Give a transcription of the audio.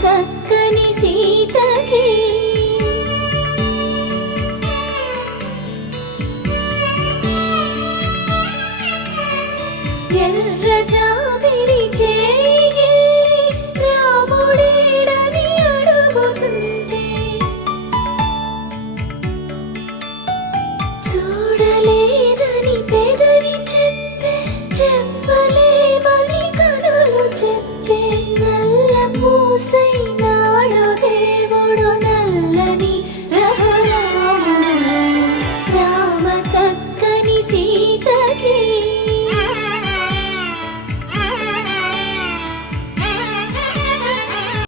చక్కని సీతకి ఎర్ర జాబిలి చేయి రాముడేడని అడుగుతుంటే చూడలేదని పెదవి చెప్పలేమని కనులు చెప్పే నల్ల పూసై